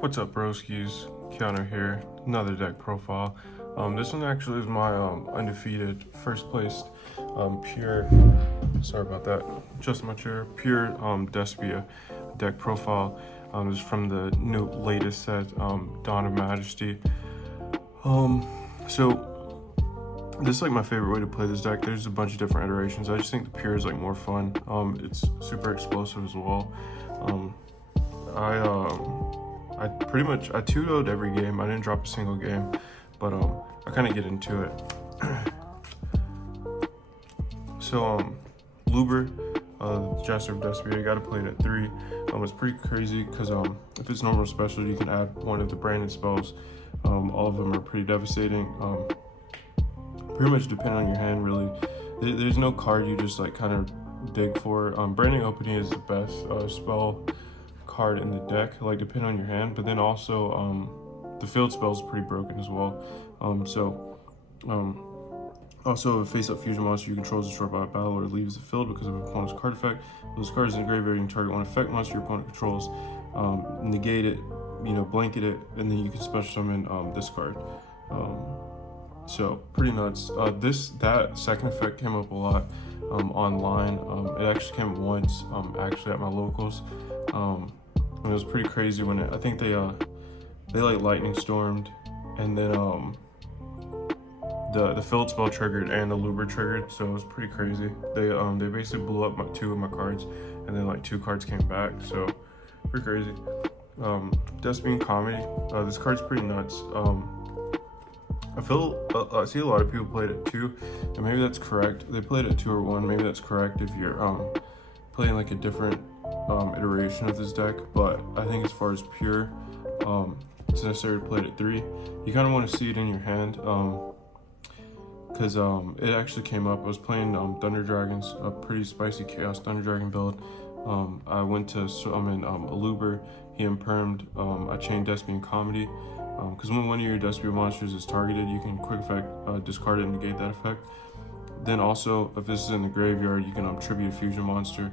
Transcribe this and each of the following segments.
What's up, broskies? Keanu here. Another deck profile. This one actually is my undefeated first place pure. Sorry about that. Just my chair. Pure Despia deck profile. Is from the new latest set, Dawn of Majesty. So this is like my favorite way to play this deck. There's a bunch of different iterations. I just think the pure is like more fun. It's super explosive as well. I pretty much I 2-0'd every game. I didn't drop a single game, but I kind of get into it. So Luber, Jester of Despia, you gotta play it at 3. It's pretty crazy because if it's normal special, you can add one of the branded spells. All of them are pretty devastating. Pretty much depending on your hand, really. There's no card you just like kind of dig for. Branding Opening is the best spell card in the deck, like depending on your hand, but then also the field spell is pretty broken as well. Also, a face-up fusion monster you control is destroyed by a battle or leaves the field because of an opponent's card effect. Those cards in the graveyard, you can target one effect monster your opponent controls, negate it, blanket it, and then you can special summon this card. So pretty nuts. That second effect came up a lot online. It actually came once actually at my locals. It was pretty crazy when I think they like lightning stormed, and then the field spell triggered and the Luber triggered, so it was pretty crazy. They basically blew up two of my cards, and then like 2 cards came back, so pretty crazy. Despia Comedy, this card's pretty nuts. I see a lot of people played it 2, and maybe that's correct. They played it 2 or 1. Maybe that's correct if you're playing like a different iteration of this deck. But I think as far as pure, it's necessary to play it at 3. You kind of want to see it in your hand, because it actually came up. I was playing Thunder Dragons, a pretty spicy Chaos Thunder Dragon build. I went to summon a Luber. He impermed. I chained Despia Comedy. Because when one of your Despia monsters is targeted, you can quick effect discard it and negate that effect. Then also, if this is in the graveyard, you can tribute a fusion monster,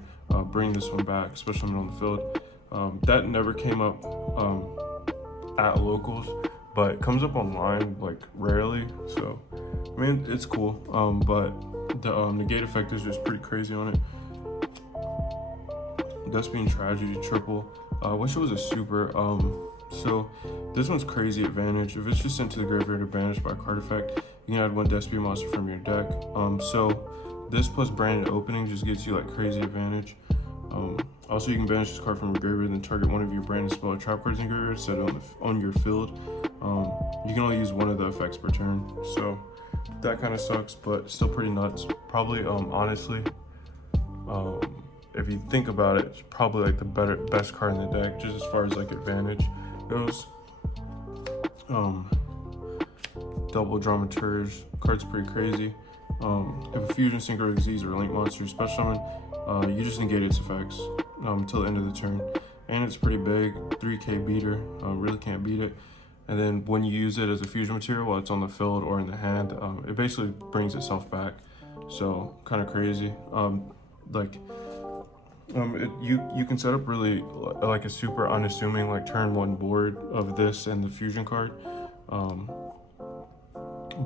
bring this one back, especially when on the field. That never came up at locals, but it comes up online like rarely. So I mean, it's cool. But the negate effect is just pretty crazy on it. Despia Tragedy triple. I wish it was a super. So this one's crazy advantage. If it's just sent to the graveyard or banished by a card effect, you can add 1 Despia monster from your deck. So this plus branded opening just gets you like crazy advantage. Also, you can banish this card from the graveyard and then target one of your branded spell or trap cards in your graveyard, set it on your field. You can only use 1 of the effects per turn, so that kind of sucks, but still pretty nuts. Probably, honestly, if you think about it, it's probably like the best card in the deck, just as far as like advantage goes. Double Dramaturge, card's pretty crazy. If a fusion synchro disease or link monster special summon, you just negate its effects until the end of the turn. And it's pretty big, 3k beater, really can't beat it. And then when you use it as a fusion material while it's on the field or in the hand, it basically brings itself back. So kind of crazy. You can set up really like a super unassuming like turn 1 board of this and the fusion card,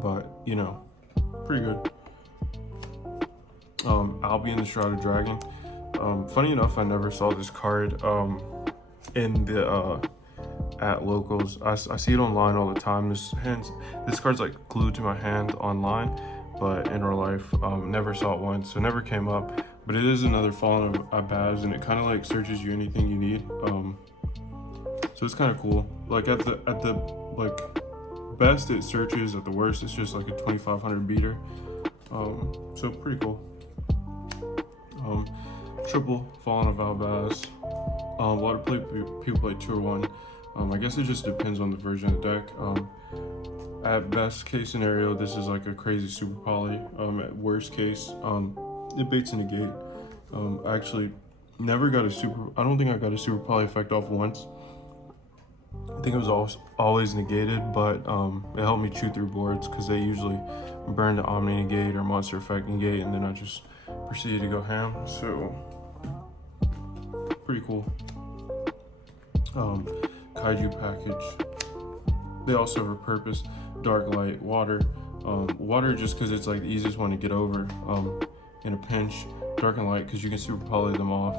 but pretty good. Albion the Shrouded Dragon. Funny enough, I never saw this card in the at locals. I see it online all the time. This card's like glued to my hand online, but in real life, never saw it once, so never came up. But it is another Fallen of Abaz, and it kind of like searches you anything you need. So it's kind of cool. Like at the like best it searches, at the worst it's just like a 2500 beater. So pretty cool. Triple Fallen of Abaz. A lot of people play 2 or 1. I guess it just depends on the version of the deck. At best case scenario, this is like a crazy super poly. At worst case, it baits a negate. I actually never got I don't think I got a super poly effect off once. I think it was always negated, but it helped me chew through boards because they usually burn the Omni negate or monster effect negate, and then I just proceeded to go ham. So pretty cool. kaiju package. They also repurpose dark light, water. Water just because it's like the easiest one to get over in a pinch. Dark and light because you can super poly them off.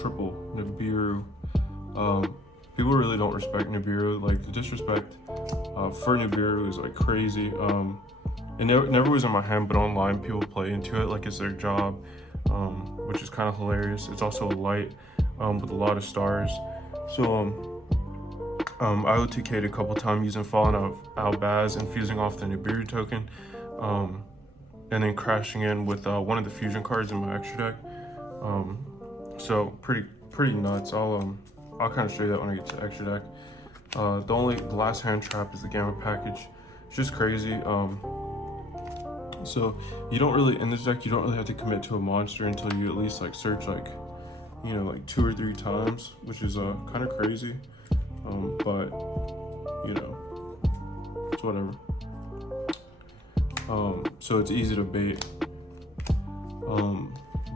Triple Nibiru. People really don't respect Nibiru. Like the disrespect for Nibiru is like crazy. It never was in my hand, but online people play into it like it's their job, which is kind of hilarious. It's also a light with a lot of stars. So I OTK'd a couple times using Fallen Out Baz and fusing off the Nibiru token, and then crashing in with one of the fusion cards in my extra deck. So pretty nuts. I'll kind of show you that when I get to extra deck. The last hand trap is the Gamma package. It's just crazy. So you don't really, in this deck, you don't really have to commit to a monster until you at least like search like 2 or 3 times, which is kind of crazy. But it's whatever. So it's easy to bait.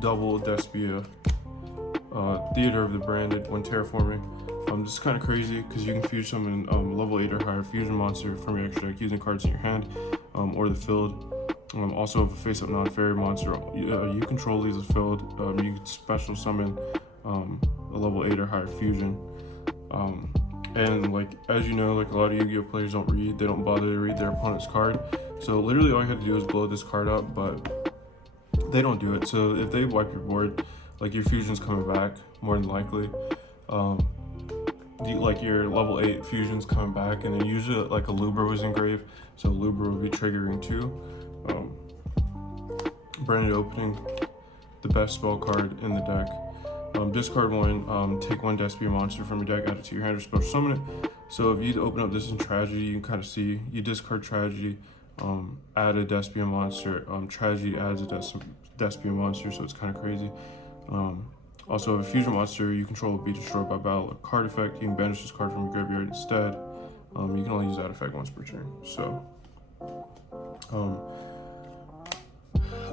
Double Despia, Theater of the Branded when terraforming. This is kind of crazy because you can fuse summon level 8 or higher fusion monster from your extra deck using cards in your hand or the field. Also, if a face-up non-fairy monster you control leaves the field, you can special summon a level 8 or higher fusion. And like as you know, like a lot of Yu-Gi-Oh players don't read. They don't bother to read their opponent's card. So literally all you have to do is blow this card up, but they don't do it. So if they wipe your board, like your fusion's coming back more than likely. Like your level 8 fusion's coming back, and then usually like a Lubra was engraved, so Lubra will be triggering too. Branded Opening, the best spell card in the deck. Discard one, take one Despia monster from your deck, add it to your hand, or special summon it. So if you open up this in Tragedy, you can kind of see, you discard Tragedy, add a Despia monster, Tragedy adds a Despia monster, so it's kind of crazy. Also, if a fusion monster you control will be destroyed by battle or card effect, you can banish this card from your graveyard instead. You can only use that effect once per turn. So,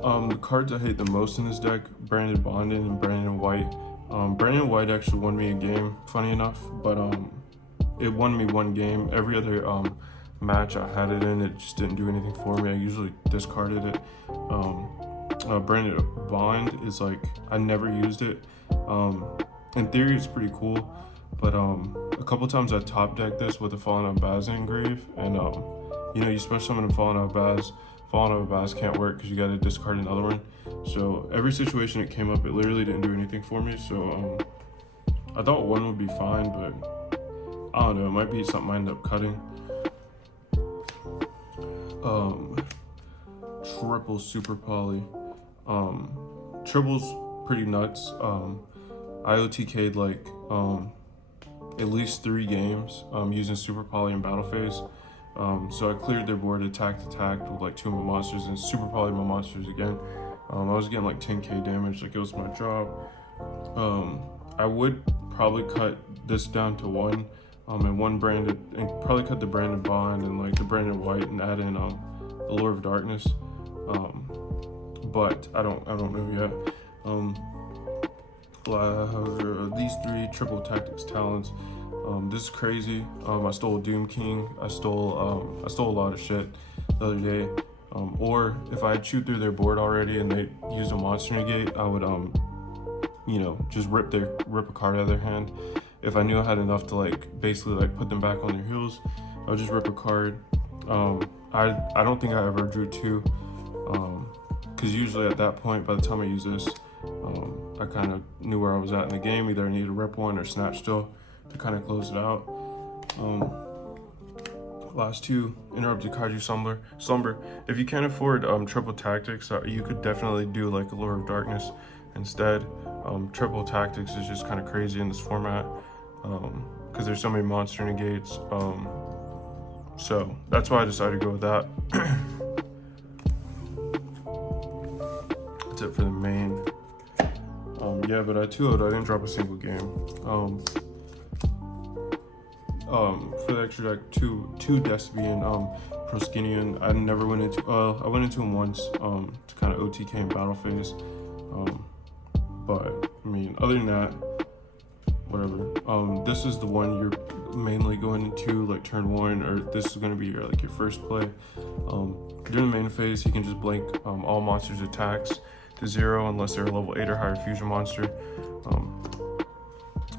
the cards I hate the most in this deck, Branded Bonded and Branded White. Branded White actually won me a game, funny enough, but it won me one game. Every other match I had it in, it just didn't do anything for me. I usually discarded it. Branded Bond is like, I never used it. In theory it's pretty cool, but a couple times I top decked this with a Fallen Out Baz engrave, and you special summon a Fallen Out Baz. Fallen Out Baz can't work because you gotta discard another one. So every situation it came up, it literally didn't do anything for me. So I thought one would be fine, but I don't know, it might be something I end up cutting. Triple Super Poly. Triple's pretty nuts. I OTK'd like at least 3 games using Super Poly in Battle Phase. So I cleared their board, attacked with like 2 of my monsters, and Super Poly my monsters again. I was getting like 10k damage, like it was my job. I would probably cut this down to 1, and 1 branded, and probably cut the Branded Bond and like the Branded White and add in the Lure of Darkness. But I don't know yet. These 3 triple tactics talents. This is crazy. I stole Doom King. I stole a lot of shit the other day. Or if I chewed through their board already and they used a monster negate, I would just rip a card out of their hand. If I knew I had enough to like basically like put them back on their heels, I would just rip a card. I don't think I ever drew 2, because usually at that point, by the time I use this, I kind of knew where I was at in the game. Either I needed to rip 1 or snatch still to kind of close it out. Last 2, Interrupted Kaiju Slumber. If you can't afford triple tactics, you could definitely do like a Lure of Darkness instead. Triple tactics is just kind of crazy in this format because there's so many monster negates. So that's why I decided to go with that. That's it for the main. Yeah, but I 2-0'd, I didn't drop a single game. For the extra deck, two Despian, Proskinian. I never went into, I went into him once, to kind of OTK in Battle Phase. But I mean, other than that, whatever. This is the one you're mainly going into like turn 1, or this is going to be your first play. During the main phase, he can just blank all monsters' attacks to 0 unless they're a level 8 or higher fusion monster.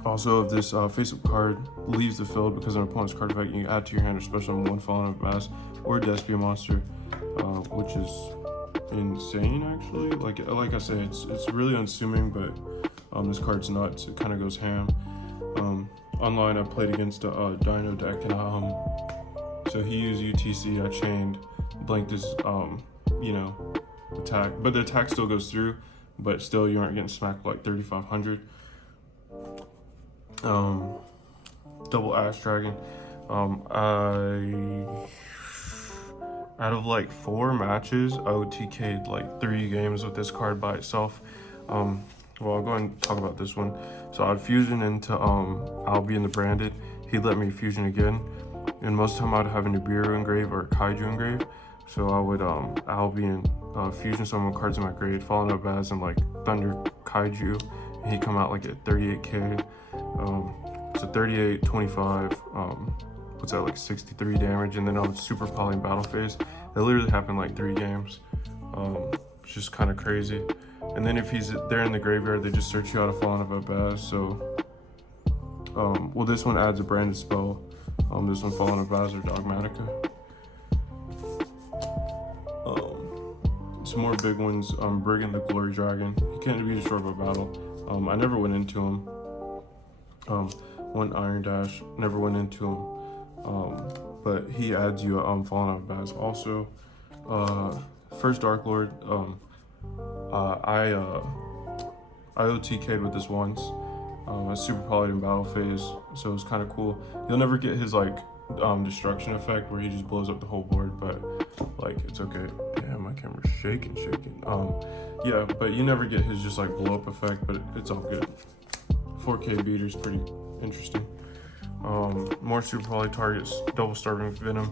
Also, if this face-up card leaves the field because of an opponent's card effect, you add to your hand a special number 1 Fallen of Mass or Despia monster, which is insane actually. Like I say, it's really unassuming, but this card's nuts. It kind of goes ham. Online, I played against a Dino deck, and so he used UTC. I chained, blanked his attack, but the attack still goes through, but still you aren't getting smacked like 3,500. Double Ash Dragon. Out of like 4 matches, I OTK'd like 3 games with this card by itself. Well, I'll go ahead and talk about this one. So I'd fusion into Albie in the branded. He'd let me fusion again, and most of the time I'd have a Nibiru engrave or a Kaiju engrave. So I would Albie and fusion some of the cards in my grade, following up as in like Thunder Kaiju, and he'd come out like at 38k. So 38, 25, what's that, like 63 damage, and then I would super poly in battle phase. That literally happened like 3 games. It's just kind of crazy. And then if he's there in the graveyard, they just search you out of Fallen of Abaz. So, well, this one adds a branded spell. This one Fallen of Abaz or Dogmatica. Some more big ones. Brigand the Glory Dragon. He can't be destroyed by battle. I never went into him. One Iron Dash, never went into him. But he adds you a Fallen of Abaz also. First Dark Lord. I OTK'd with this once. I super polyed in battle phase, so it was kind of cool. You'll never get his like destruction effect where he just blows up the whole board, but like it's okay. Damn, my camera's shaking. Yeah, but you never get his just like blow up effect, but it's all good. 4K beater's pretty interesting. More super poly targets, double starving venom.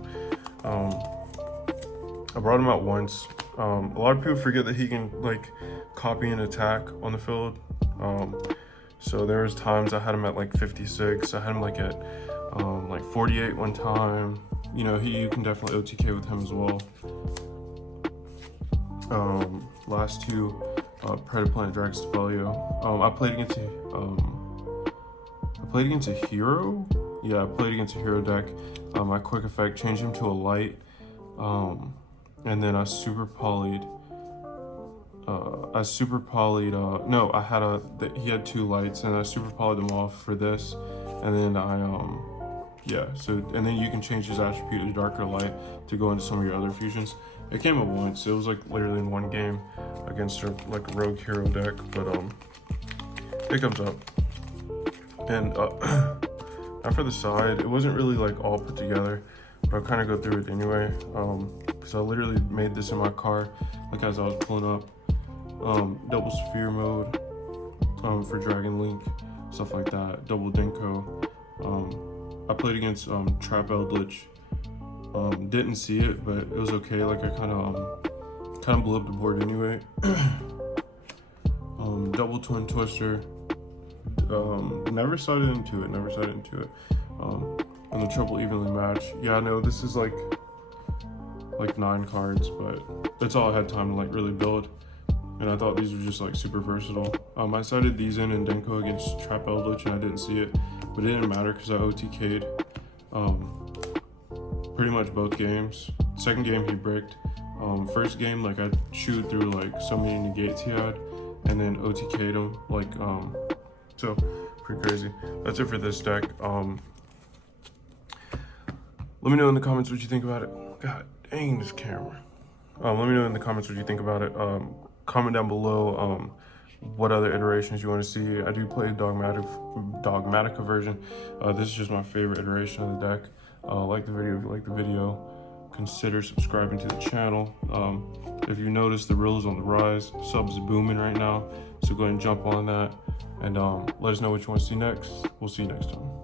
I brought him out once. A lot of people forget that he can like copy an attack on the field. So there was times I had him at like 56. I had him like at like 48 one time. You know, you can definitely OTK with him as well. Last 2, Predator Planet Drag Spellio. I played against a hero. Yeah, I played against a hero deck. My quick effect changed him to a light. And then I super polyed. No, I had he had 2 lights, and I super polyed them off for this. And then and then you can change his attribute to darker light to go into some of your other fusions. It came up once. It was like literally in 1 game against a rogue hero deck, but it comes up. And after the side, it wasn't really like all put together, but I'll kind of go through it anyway. Because I literally made this in my car, like as I was pulling up. Double sphere mode for Dragon Link, stuff like that. Double Dinko. I played against Trap Eldritch. Didn't see it, but it was okay. Like I kind of blew up the board anyway. Double Twin Twister. Never sided into it. And the Triple Evenly Match. Yeah, I know this is like 9 cards, but that's all I had time to like really build. And I thought these were just like super versatile. I sided these in Denko against Trap Eldritch, and I didn't see it, but it didn't matter because I OTK'd pretty much both games. Second game he bricked. First game, like I chewed through like so many negates he had, and then OTK'd him like so pretty crazy. That's it for this deck. Let me know in the comments what you think about it. God dang this camera. Let me know in the comments what you think about it. Comment down below what other iterations you want to see. I do play Dogmatica version. This is just my favorite iteration of the deck. Like the video if you like the video. Consider subscribing to the channel. If you notice, the reel is on the rise. Subs is booming right now, so go ahead and jump on that, and let us know what you want to see next. We'll see you next time.